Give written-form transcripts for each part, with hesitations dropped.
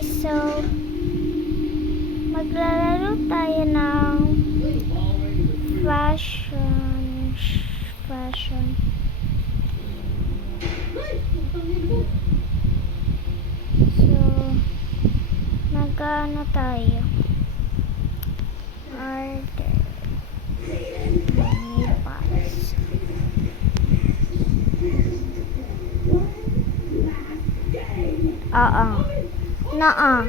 guys, so maglalaro tayo ng fashion. So mag-ano tayo, order pass. Naa.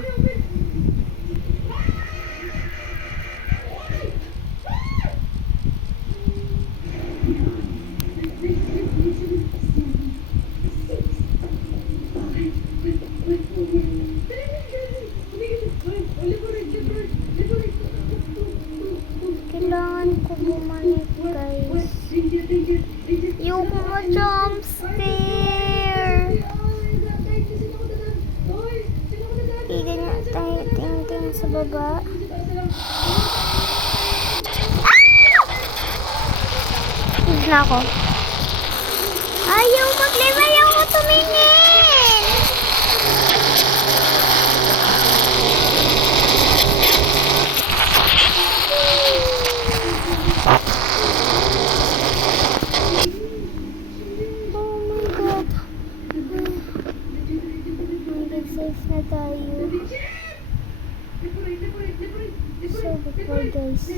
Kailangan ko bumalik, guys. Yung jump scare. Ganyan tayo tingting sa baba. Huwag na ako. Ayaw mag-live. Ayaw ko tumingin. Oh my God. Mag-safe na tayo. So, before guys.